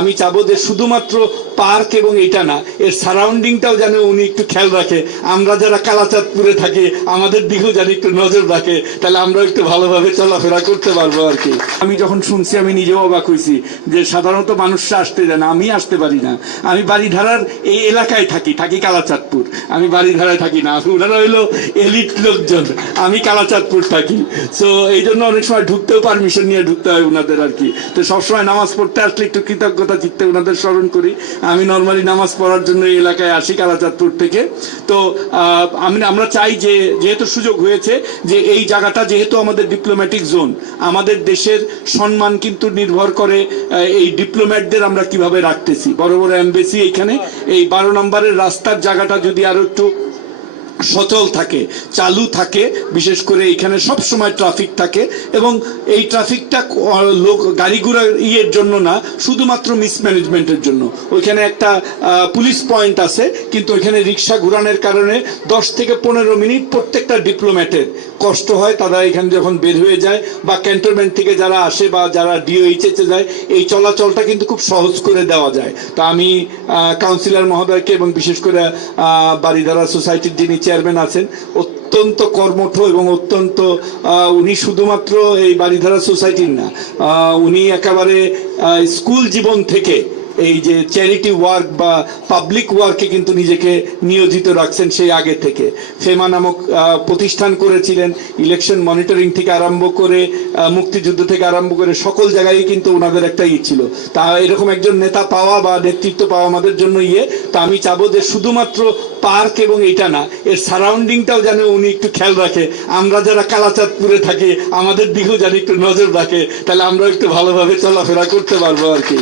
আমি চাবো যে শুধুমাত্র পার্ক এবং এটা না, এর সারাউন্ডিংটাও যেন উনি একটু খেয়াল রাখে। আমরা যারা কালাচাঁদপুরে থাকি আমাদের দিকেও যেন একটু নজর রাখে, তাহলে আমরা একটু ভালোভাবে চলাফেরা করতে পারবো আর কি। আমি যখন শুনছি আমি নিজেও অবাক হয়েছি যে সাধারণত মানুষরা আসতে যায় না, আমি আসতে পারি না। আমি বাড়িধারার এই এলাকায় থাকি কালাচাঁদপুর, আমি বাড়িধারায় থাকি না। ওনারা হইলো এলিট লোকজন, আমি কালাচাঁদপুর থাকি। সো এই জন্য অনেক সময় ঢুকতেও পারমিশন নিয়ে ঢুকতে হয় ওনাদের আর কি। তো সবসময় নামাজ পড়তে আসলে একটু কৃতজ্ঞতা চিত্তে ওনাদের স্মরণ করি। আমি নর্মালি নামাজ পড়ার জন্য এই এলাকায় আসি কালাচাঁদপুর থেকে। তো আমরা চাই যে যেহেতু সুযোগ হয়েছে যে এই জায়গাটা যেহেতু আমাদের ডিপ্লোম্যাটিক জোন, আমাদের দেশের সম্মান কিন্তু নির্ভর করে এই ডিপ্লোম্যাটদের আমরা কিভাবে রাখতেছি। বড় বড় এমবেসি এইখানে, এই 12 নম্বরের রাস্তার জায়গাটা যদি আরো একটু সচল থাকে, চালু থাকে, বিশেষ করে এখানে সব সময় ট্রাফিক থাকে, এবং এই ট্রাফিকটা লোক গাড়ি ঘোড়ার ইয়ের জন্য না, শুধুমাত্র মিসম্যানেজমেন্টের জন্য। ওইখানে একটা পুলিশ পয়েন্ট আছে, কিন্তু ওইখানে রিক্সা ঘোরানোর কারণে 10 থেকে 15 মিনিট প্রত্যেকটা ডিপ্লোম্যাটের কষ্ট হয়। তারা এখানে যখন বের হয়ে যায় বা ক্যান্টনমেন্ট থেকে যারা আসে বা যারা ডিওএইচএসে যায়, এই চলাচলটা কিন্তু খুব সহজ করে দেওয়া যায়। তো আমি কাউন্সিলর মহোদয়কে এবং বিশেষ করে বাড়িধারা সোসাইটির যিনি চেয়ারম্যান আছেন, অত্যন্ত কর্মঠ এবং অত্যন্ত উনি শুধুমাত্র এই বাড়িধারা সোসাইটির না, উনি একেবারে স্কুল জীবন থেকে এই যে চ্যারিটি ওয়ার্ক বা পাবলিক ওয়ার্কে কিন্তু নিজেকে নিয়োজিত রাখছেন সেই আগে থেকে। ফেমা নামক প্রতিষ্ঠান করেছিলেন, ইলেকশন মনিটরিং থেকে আরম্ভ করে মুক্তিযুদ্ধ থেকে আরম্ভ করে সকল জায়গায় কিন্তু ওনাদের একটা ছিল। তা এরকম একজন নেতা পাওয়া বা নেতৃত্ব পাওয়া আমাদের জন্য তা আমি চাবো যে শুধুমাত্র পার্ক এবং এটা না, এর সারাউন্ডিংটাও যেন উনি একটু খেয়াল রাখে। আমরা যারা কালাচাঁদপুরে থাকি আমাদের দিকেও যেন একটু নজর রাখে, তাহলে আমরা একটু ভালোভাবে চলাফেরা করতে পারবো আর কি।